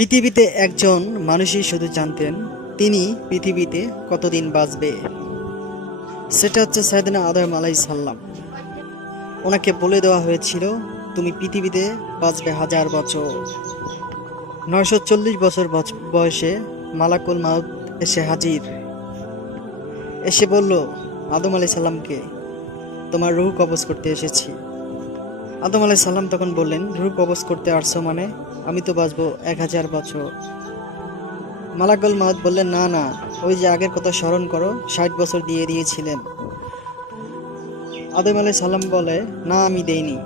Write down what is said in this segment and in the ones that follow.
পৃথিবীতে একজন মানুষই শুধু জানতেন তিনি পৃথিবীতে কতদিন বাঁচবে। সেটা হচ্ছে সাইয়েদনা আদম আলাইহিস সালাম। ওনাকে বলে দেওয়া হয়েছিল তুমি পৃথিবীতে বাঁচবে 1000 বছর। 940 বছর বয়সে মালাকুল মাউত এসে হাজির। এসে বলল আদম আলাইহিস সালামকে, তোমার রূহ কবজ করতে এসেছি। আদম আলাইহিস সালাম তখন বললেন, রূহ কবজ করতে আসছো মানে? আমি তো বাঁচবো 1000 বছর। মালাকুল মাউত বললেন, না না, ওই যে আগের কথা স্মরণ করো, 60 বছর দিয়ে দিয়েছিলেন। আদম আলাইহিস সালাম বলে, না আমি দেইনি।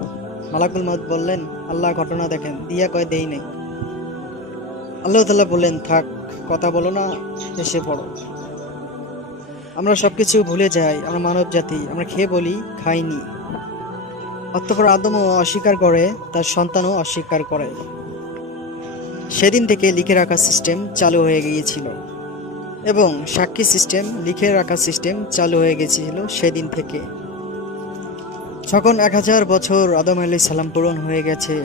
মালাকুল মাউত বললেন, আল্লাহ ঘটনা দেখেন, দিয়া কয় দেই নাই। আল্লাহ তাআলা বললেন, থাক কথা বলো না, এসে পড়ো। আমরা সবকিছু ভুলে যাই, আমরা মানব জাতি, আমরা খেয়ে বলি খাইনি। অতঃপর আদমও অস্বীকার করে, তার সন্তানও অস্বীকার করে। সেদিন থেকে লিখে রাখা সিস্টেম চালু হয়ে গিয়েছিল এবং সাক্ষী সিস্টেম, লিখে রাখা সিস্টেম চালু হয়ে গিয়েছিল সেদিন থেকে। যখন 1000 বছর আদম আলাইহিস সালাম পূরণ হয়ে গেছে,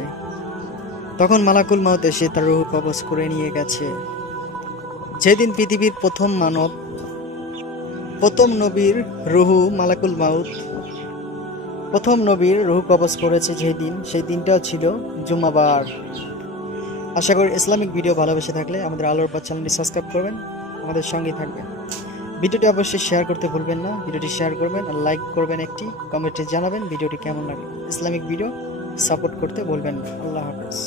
তখন মালাকুল মাউত এসে তার রূহ কবজ করে নিয়ে গেছে। যেদিন পৃথিবীর প্রথম মানব, প্রথম নবীর রূহ মালাকুল মাউত, প্রথম নবীর রূহ কবজ করেছে যেদিন, সেই দিনটাও ছিল জুমাবার। আশা করি ইসলামিক ভিডিও ভালোবেসে থাকলে আমাদের আলোর পথ চ্যানেলটি সাবস্ক্রাইব করবেন, আমাদের সঙ্গেই থাকবেন। ভিডিওটি অবশ্যই শেয়ার করতে ভুলবেন না। ভিডিওটি শেয়ার করবেন আর লাইক করবেন, একটি কমেন্টে জানাবেন ভিডিওটি কেমন লাগে। ইসলামিক ভিডিও সাপোর্ট করতে ভুলবেন না। আল্লাহ হাফেজ।